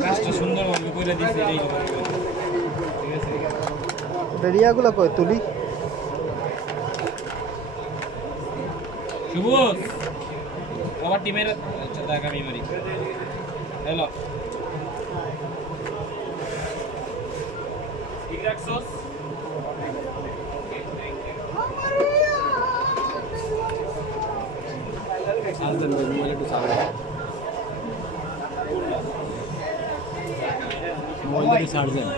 কাজটা সুন্দরভাবে করে দিচ্ছে এই ঠিক আছে রিয়াগুলো কই তুলি সুবোধ আবার টিমের আগামী বাড়ি হ্যালো ঠিক রাখছস সাজেন ভাই মোবাইল একটু সাজেন মোবাইল একটু সাজেন